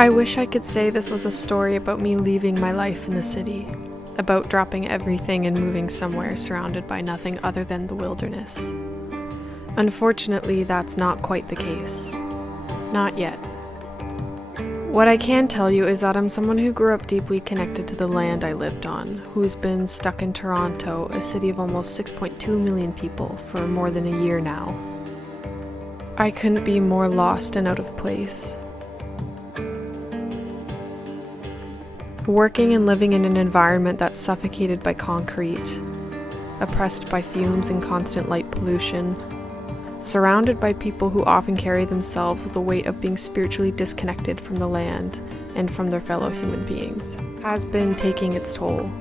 I wish I could say this was a story about me leaving my life in the city, about dropping everything and moving somewhere surrounded by nothing other than the wilderness. Unfortunately, that's not quite the case. Not yet. What I can tell you is that I'm someone who grew up deeply connected to the land I lived on, who's been stuck in Toronto, a city of almost 6.2 million people, for more than a year now. I couldn't be more lost and out of place. Working and living in an environment that's suffocated by concrete, oppressed by fumes and constant light pollution, surrounded by people who often carry themselves with the weight of being spiritually disconnected from the land and from their fellow human beings, has been taking its toll.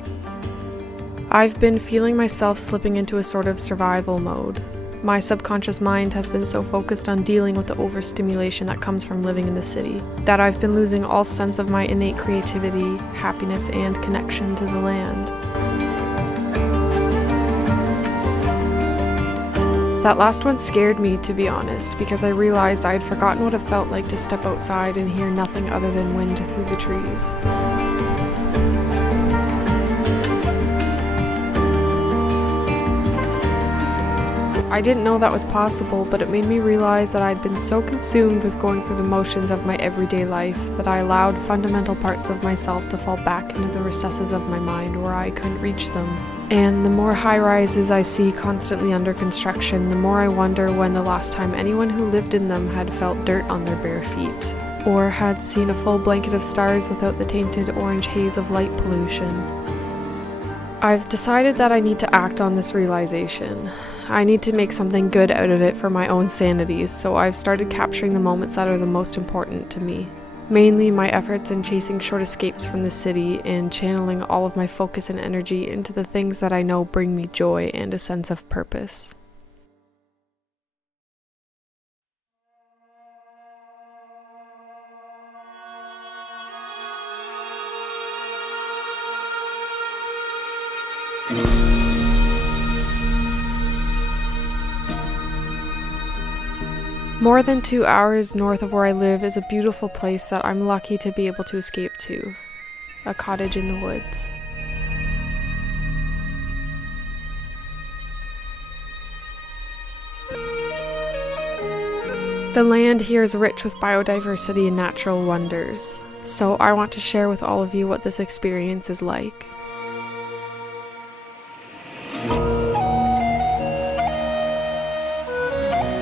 I've been feeling myself slipping into a sort of survival mode. My subconscious mind has been so focused on dealing with the overstimulation that comes from living in the city that I've been losing all sense of my innate creativity, happiness, and connection to the land. That last one scared me, to be honest, because I realized I had forgotten what it felt like to step outside and hear nothing other than wind through the trees. I didn't know that was possible, but it made me realize that I'd been so consumed with going through the motions of my everyday life that I allowed fundamental parts of myself to fall back into the recesses of my mind where I couldn't reach them. And the more high-rises I see constantly under construction, the more I wonder when the last time anyone who lived in them had felt dirt on their bare feet, or had seen a full blanket of stars without the tainted orange haze of light pollution. I've decided that I need to act on this realization. I need to make something good out of it for my own sanity, so I've started capturing the moments that are the most important to me. Mainly my efforts in chasing short escapes from the city and channeling all of my focus and energy into the things that I know bring me joy and a sense of purpose. More than 2 hours north of where I live is a beautiful place that I'm lucky to be able to escape to, a cottage in the woods. The land here is rich with biodiversity and natural wonders, so I want to share with all of you what this experience is like.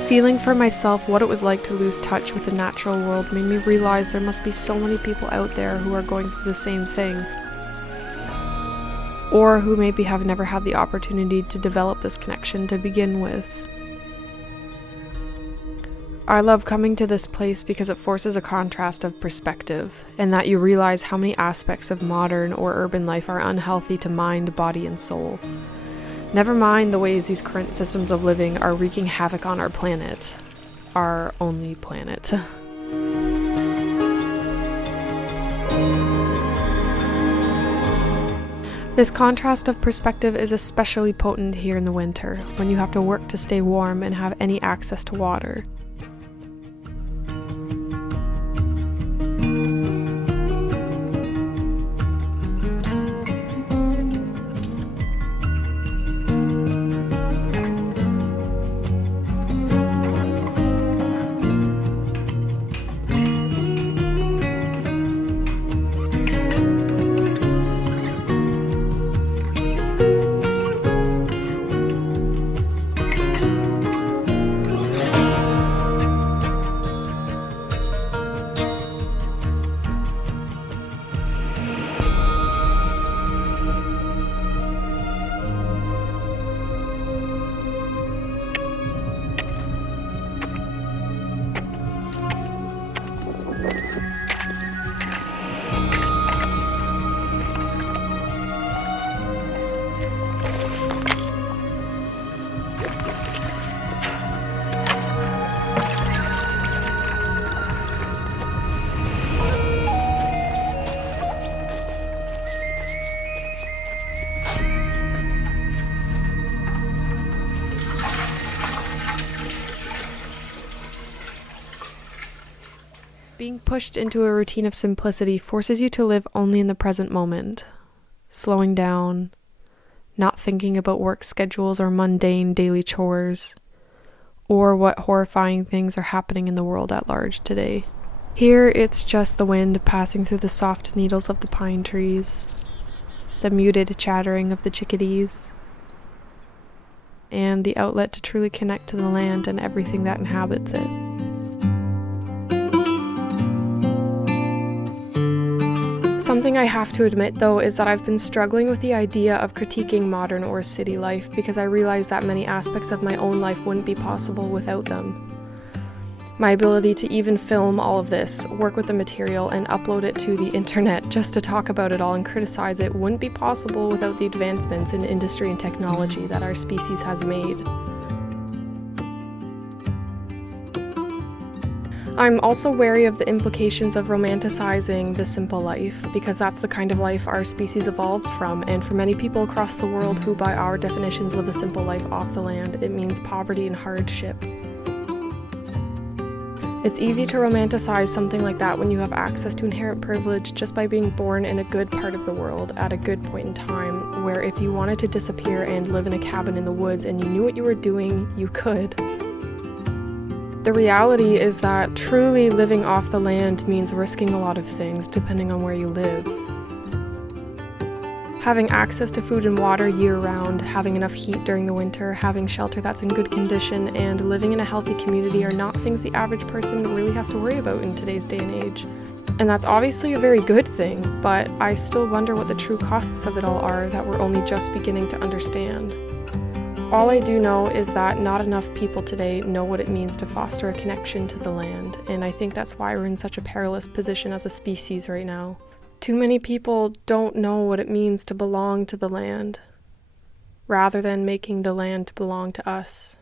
Feeling for myself what it was like to lose touch with the natural world made me realize there must be so many people out there who are going through the same thing, or who maybe have never had the opportunity to develop this connection to begin with. I love coming to this place because it forces a contrast of perspective, and that you realize how many aspects of modern or urban life are unhealthy to mind, body, and soul. Never mind the ways these current systems of living are wreaking havoc on our planet. Our only planet. This contrast of perspective is especially potent here in the winter, when you have to work to stay warm and have any access to water. Being pushed into a routine of simplicity forces you to live only in the present moment, slowing down, not thinking about work schedules or mundane daily chores, or what horrifying things are happening in the world at large today. Here, it's just the wind passing through the soft needles of the pine trees, the muted chattering of the chickadees, and the outlet to truly connect to the land and everything that inhabits it. Something I have to admit, though, is that I've been struggling with the idea of critiquing modern or city life because I realize that many aspects of my own life wouldn't be possible without them. My ability to even film all of this, work with the material, and upload it to the internet just to talk about it all and criticize it wouldn't be possible without the advancements in industry and technology that our species has made. I'm also wary of the implications of romanticizing the simple life, because that's the kind of life our species evolved from, and for many people across the world who by our definitions live a simple life off the land, it means poverty and hardship. It's easy to romanticize something like that when you have access to inherent privilege just by being born in a good part of the world at a good point in time, where if you wanted to disappear and live in a cabin in the woods and you knew what you were doing, you could. The reality is that truly living off the land means risking a lot of things depending on where you live. Having access to food and water year-round, having enough heat during the winter, having shelter that's in good condition, and living in a healthy community are not things the average person really has to worry about in today's day and age. And that's obviously a very good thing, but I still wonder what the true costs of it all are that we're only just beginning to understand. All I do know is that not enough people today know what it means to foster a connection to the land, and I think that's why we're in such a perilous position as a species right now. Too many people don't know what it means to belong to the land, rather than making the land belong to us.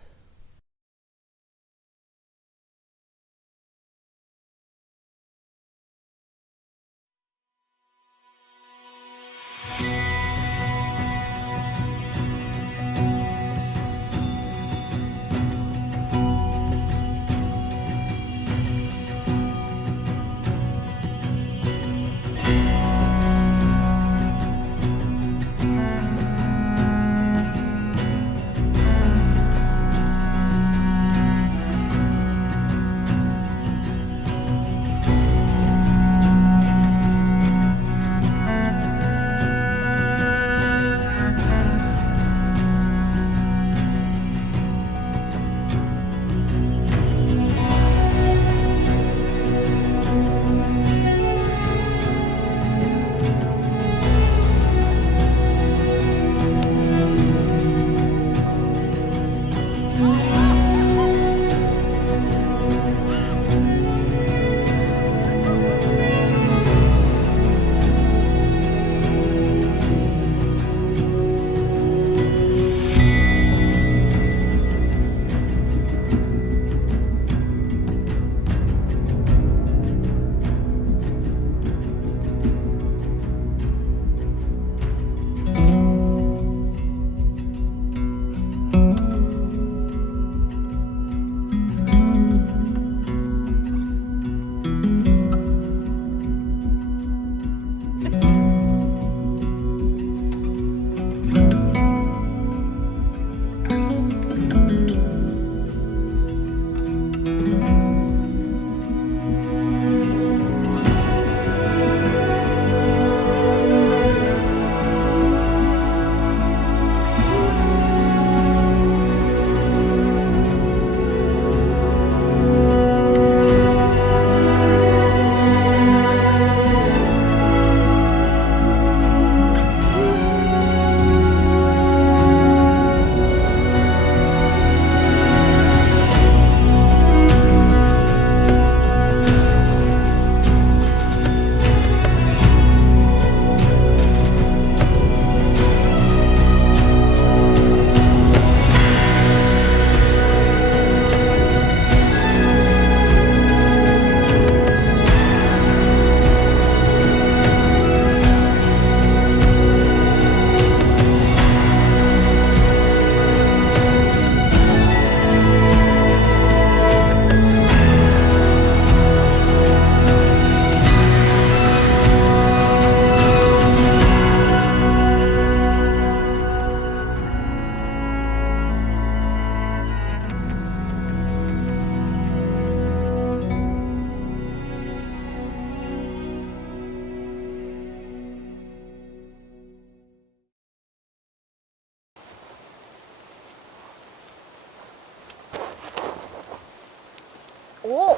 Oh!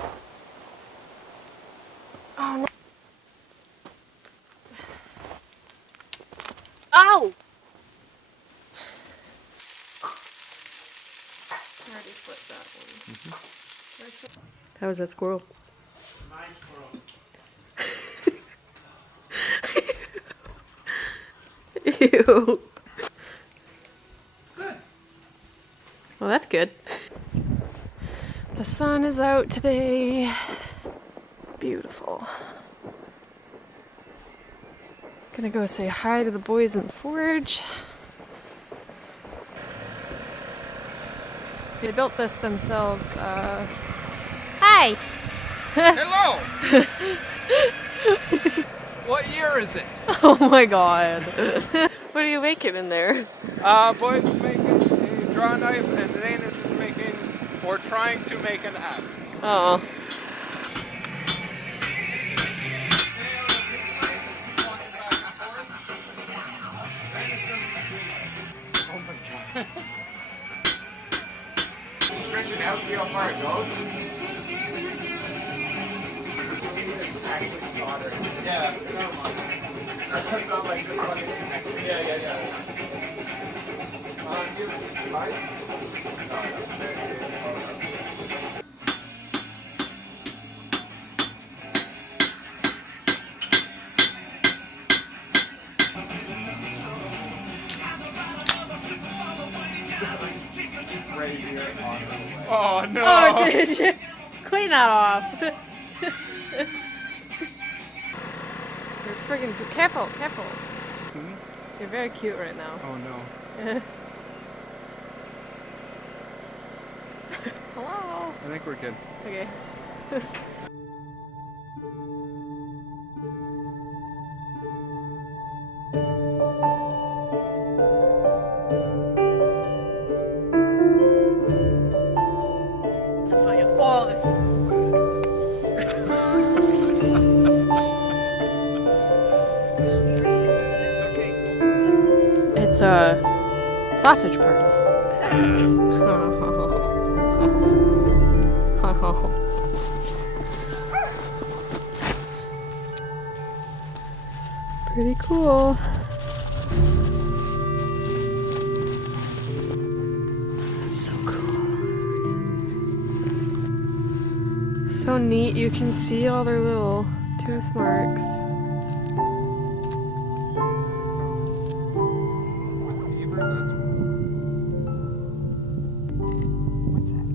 Oh no! Ow! I already flipped that one. How was that squirrel? My squirrel. Ew. Good. Well, that's good. The sun is out today. Beautiful. Gonna go say hi to the boys in the forge. They built this themselves. Hi! Hello! What year is it? Oh my god. What are you making in there? Boyd's making a draw knife and Danis is making, or trying to make an axe. Oh. Oh my god. Stretch it out, see how far it goes. Actually solder. Yeah, never mind. That's not like just running connected. Yeah. Give lights? No. Oh no! Oh, did you? Clean that off. You're friggin' careful. You're very cute right now. Oh no. Hello. I think we're good. Okay. Oh, this is Okay. It's a sausage party. Pretty cool. So cool. So neat. You can see all their little tooth marks. What's that?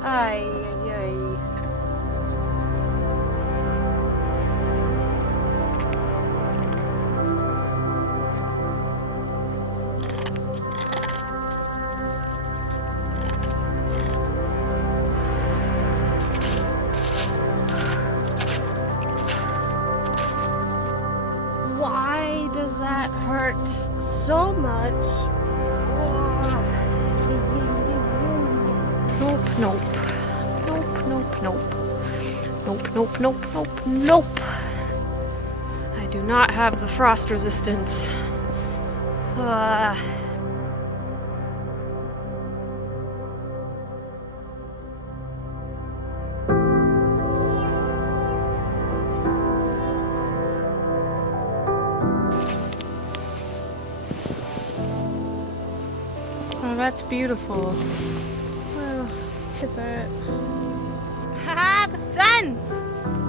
Ay, ay, ay. Why does that hurt so much? Nope. I do not have the frost resistance. Oh, that's beautiful. Wow, look at that. Haha, the sun!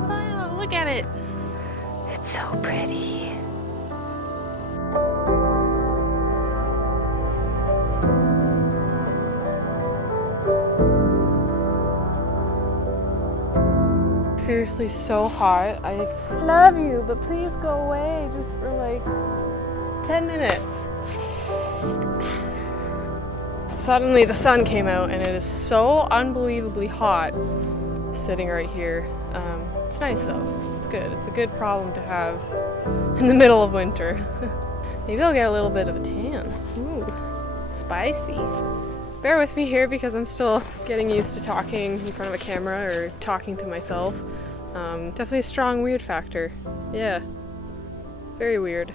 Wow, look at it. It's so pretty. seriously so hot. I love you, but please go away just for like 10 minutes. Suddenly the sun came out and it is so unbelievably hot sitting right here. It's nice though. It's good. It's a good problem to have in the middle of winter. Maybe I'll get a little bit of a tan. Ooh, spicy. Bear with me here because I'm still getting used to talking in front of a camera or talking to myself. Definitely a strong weird factor. Yeah. Very weird.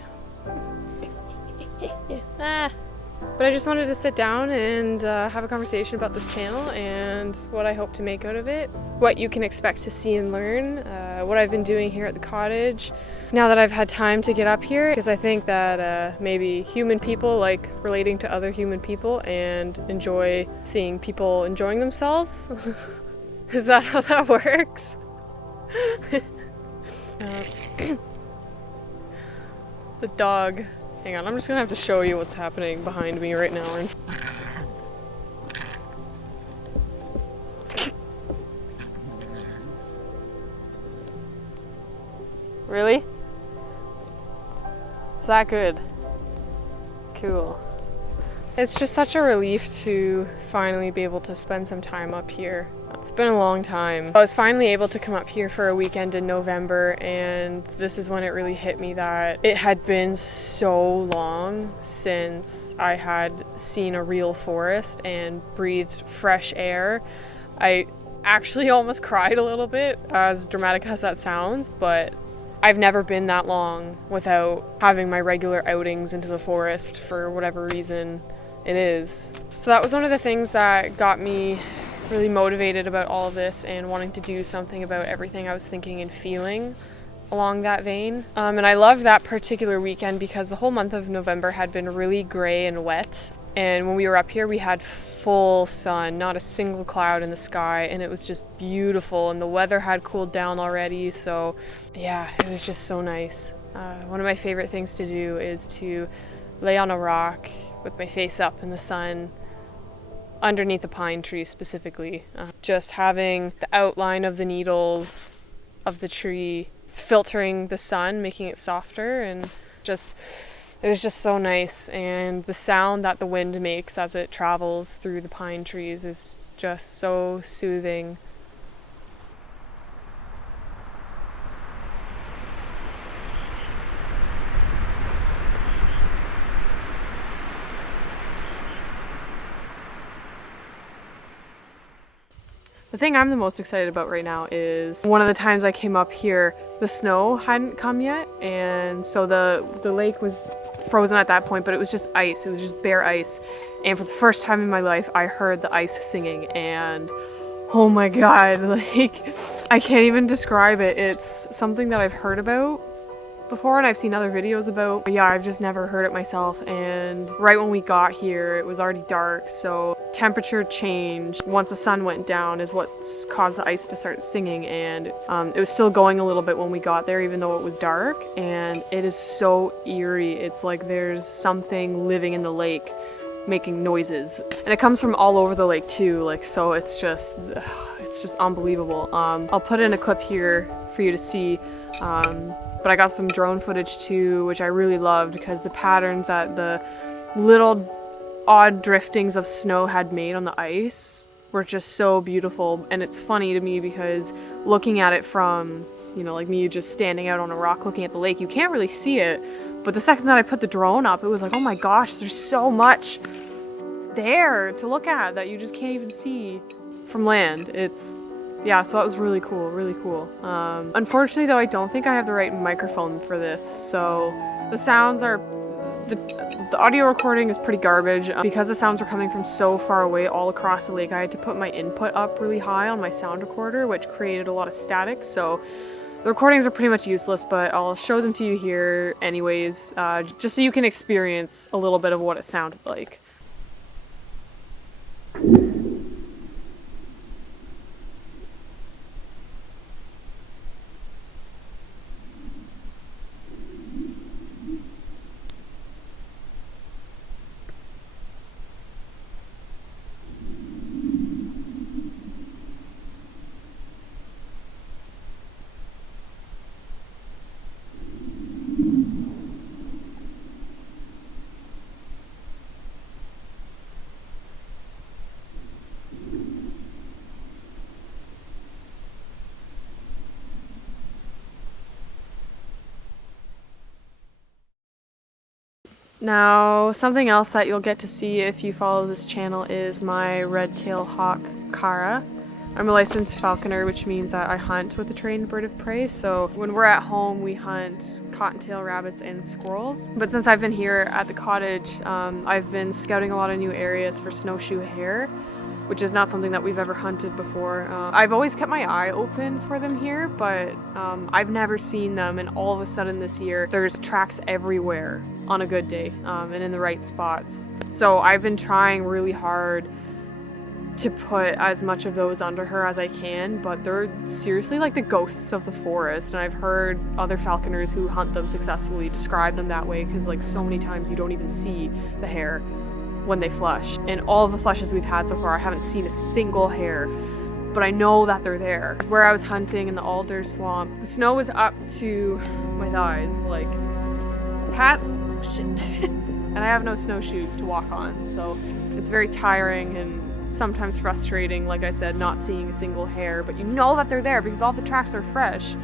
But I just wanted to sit down and have a conversation about this channel and what I hope to make out of it, what you can expect to see and learn, what I've been doing here at the cottage now that I've had time to get up here, because I think that maybe human people like relating to other human people and enjoy seeing people enjoying themselves. Is that how that works? The dog. Hang on, I'm just gonna have to show you what's happening behind me right now. Really? Is that good? Cool. It's just such a relief to finally be able to spend some time up here. It's been a long time. I was finally able to come up here for a weekend in November, and this is when it really hit me that it had been so long since I had seen a real forest and breathed fresh air. I actually almost cried a little bit, as dramatic as that sounds, but I've never been that long without having my regular outings into the forest for whatever reason it is. So that was one of the things that got me really motivated about all of this and wanting to do something about everything I was thinking and feeling along that vein. And I loved that particular weekend because the whole month of November had been really gray and wet. And when we were up here, we had full sun, not a single cloud in the sky, and it was just beautiful. And the weather had cooled down already, so yeah, it was just so nice. One of my favorite things to do is to lay on a rock with my face up in the sun, underneath a pine tree specifically. Just having the outline of the needles of the tree filtering the sun, making it softer, and it was just so nice. And the sound that the wind makes as it travels through the pine trees is just so soothing. The thing I'm the most excited about right now is one of the times I came up here, the snow hadn't come yet, and so the lake was frozen at that point, but it was just ice. It was just bare ice. And for the first time in my life, I heard the ice singing, and oh my god, like, I can't even describe it. It's something that I've heard about before and I've seen other videos about, but yeah, I've just never heard it myself. And right when we got here, it was already dark, so temperature change once the sun went down is what's caused the ice to start singing. And it was still going a little bit when we got there, even though it was dark, and it is so eerie. It's like there's something living in the lake making noises, and it comes from all over the lake too, like, so it's just unbelievable. I'll put in a clip here for you to see, but I got some drone footage too, which I really loved because the patterns that the little odd driftings of snow had made on the ice were just so beautiful. And it's funny to me because looking at it from, like me just standing out on a rock looking at the lake, you can't really see it. But the second that I put the drone up, it was like, oh my gosh, there's so much there to look at that you just can't even see from land. Yeah, so that was really cool, really cool. Unfortunately though, I don't think I have the right microphone for this, so the sounds are, the audio recording is pretty garbage. Because the sounds were coming from so far away all across the lake, I had to put my input up really high on my sound recorder, which created a lot of static, so the recordings are pretty much useless, but I'll show them to you here anyways, just so you can experience a little bit of what it sounded like. Now, something else that you'll get to see if you follow this channel is my red-tailed hawk, Kara. I'm a licensed falconer, which means that I hunt with a trained bird of prey. So when we're at home, we hunt cottontail rabbits and squirrels. But since I've been here at the cottage, I've been scouting a lot of new areas for snowshoe hare, which is not something that we've ever hunted before. I've always kept my eye open for them here, but I've never seen them, and all of a sudden this year, there's tracks everywhere on a good day, and in the right spots. So I've been trying really hard to put as much of those under her as I can, but they're seriously like the ghosts of the forest, and I've heard other falconers who hunt them successfully describe them that way, because like so many times you don't even see the hare when they flush. And all of the flushes we've had so far, I haven't seen a single hare, but I know that they're there. Where I was hunting in the alder swamp, the snow was up to my thighs, like, oh shit. And I have no snowshoes to walk on, so it's very tiring and sometimes frustrating, like I said, not seeing a single hare, but you know that they're there because all the tracks are fresh,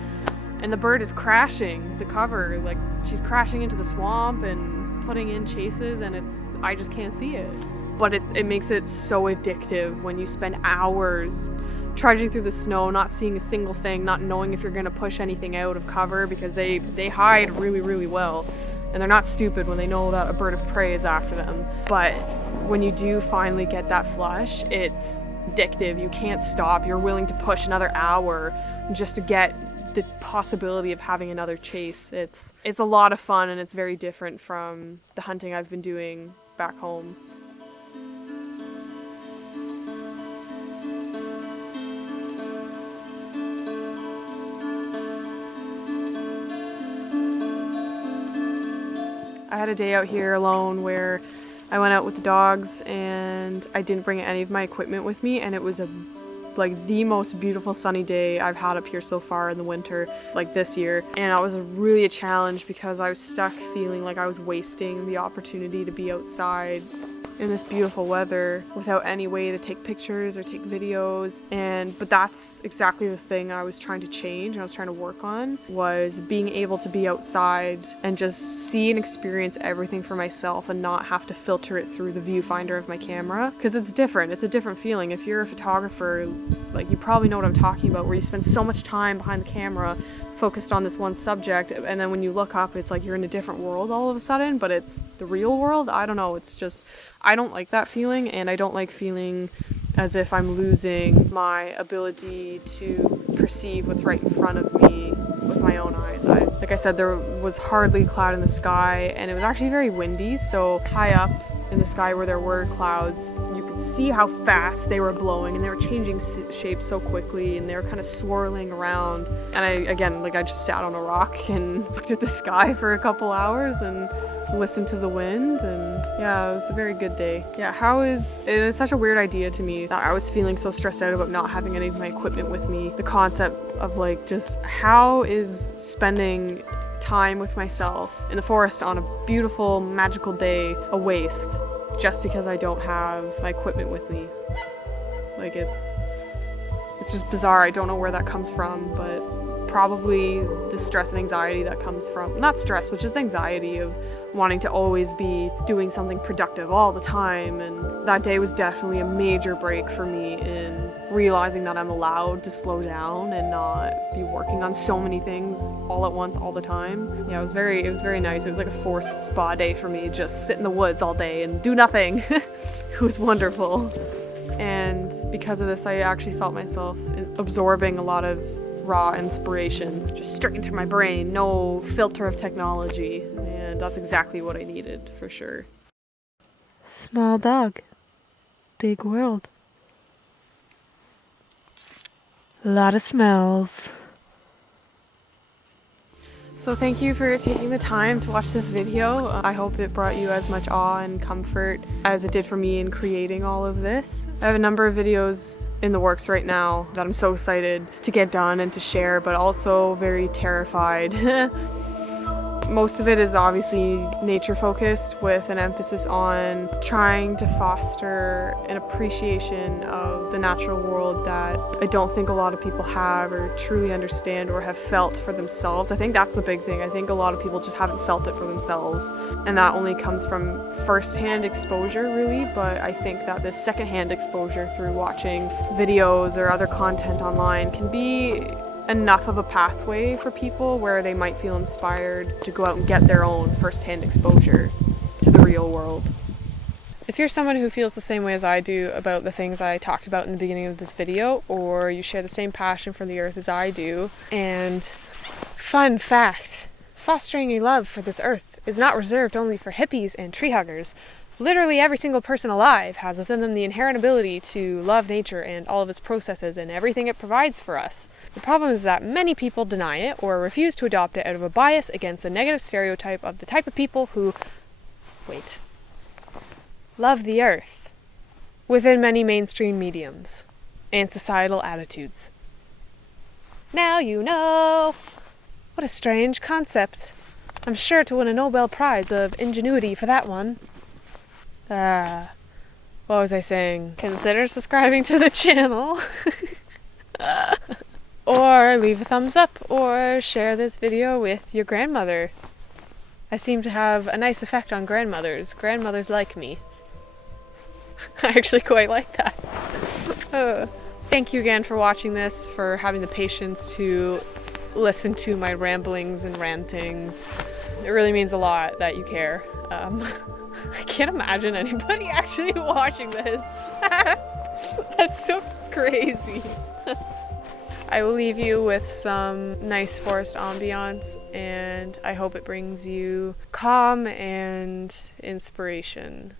and the bird is crashing the cover, like she's crashing into the swamp and putting in chases, and I just can't see it. But it makes it so addictive when you spend hours trudging through the snow, not seeing a single thing, not knowing if you're gonna push anything out of cover, because they hide really, really well. And they're not stupid when they know that a bird of prey is after them. But when you do finally get that flush, it's addictive. You can't stop. You're willing to push another hour just to get the possibility of having another chase. It's a lot of fun, and it's very different from the hunting I've been doing back home. I had a day out here alone where I went out with the dogs and I didn't bring any of my equipment with me, and it was like the most beautiful sunny day I've had up here so far in the winter, like this year. And it was really a challenge because I was stuck feeling like I was wasting the opportunity to be outside in this beautiful weather without any way to take pictures or take videos. But that's exactly the thing I was trying to change and I was trying to work on, was being able to be outside and just see and experience everything for myself and not have to filter it through the viewfinder of my camera, because it's different. It's a different feeling. If you're a photographer, like, you probably know what I'm talking about, where you spend so much time behind the camera focused on this one subject, and then when you look up, it's like you're in a different world all of a sudden, but it's the real world. I don't know, it's just, I don't like that feeling, and I don't like feeling as if I'm losing my ability to perceive what's right in front of me with my own eyes. Like I said, there was hardly a cloud in the sky, and it was actually very windy, so high up in the sky where there were clouds, you could see how fast they were blowing, and they were changing shape so quickly, and they were kind of swirling around. And I just sat on a rock and looked at the sky for a couple hours and listened to the wind, and yeah, it was a very good day. Yeah, it is such a weird idea to me that I was feeling so stressed out about not having any of my equipment with me. The concept of like, just how is spending time with myself in the forest on a beautiful, magical day a waste just because I don't have my equipment with me? Like, it's just bizarre. I don't know where that comes from, but probably the stress and anxiety that comes from, not stress, but just anxiety of wanting to always be doing something productive all the time. And that day was definitely a major break for me in realizing that I'm allowed to slow down and not be working on so many things all at once all the time. Yeah, it was very nice. It was like a forced spa day for me, just sit in the woods all day and do nothing. It was wonderful. And because of this, I actually felt myself absorbing a lot of raw inspiration, just straight into my brain, no filter of technology, and that's exactly what I needed, for sure. Small dog, big world. A lot of smells. So thank you for taking the time to watch this video. I hope it brought you as much awe and comfort as it did for me in creating all of this. I have a number of videos in the works right now that I'm so excited to get done and to share, but also very terrified. Most of it is obviously nature focused with an emphasis on trying to foster an appreciation of the natural world that I don't think a lot of people have or truly understand or have felt for themselves. I think that's the big thing. I think a lot of people just haven't felt it for themselves, and that only comes from first-hand exposure really, but I think that this second-hand exposure through watching videos or other content online can be enough of a pathway for people where they might feel inspired to go out and get their own first-hand exposure to the real world. If you're someone who feels the same way as I do about the things I talked about in the beginning of this video, or you share the same passion for the earth as I do, and fun fact, fostering a love for this earth is not reserved only for hippies and tree huggers. Literally every single person alive has within them the inherent ability to love nature and all of its processes and everything it provides for us. The problem is that many people deny it or refuse to adopt it out of a bias against the negative stereotype of the type of people who, love the earth within many mainstream mediums and societal attitudes. Now you know! What a strange concept. I'm sure to win a Nobel Prize of ingenuity for that one. What was I saying? Consider subscribing to the channel. Or leave a thumbs up or share this video with your grandmother. I seem to have a nice effect on grandmothers. Grandmothers like me. I actually quite like that. Thank you again for watching this, for having the patience to listen to my ramblings and rantings. It really means a lot that you care. I can't imagine anybody actually watching this. That's so crazy. I will leave you with some nice forest ambiance, and I hope it brings you calm and inspiration.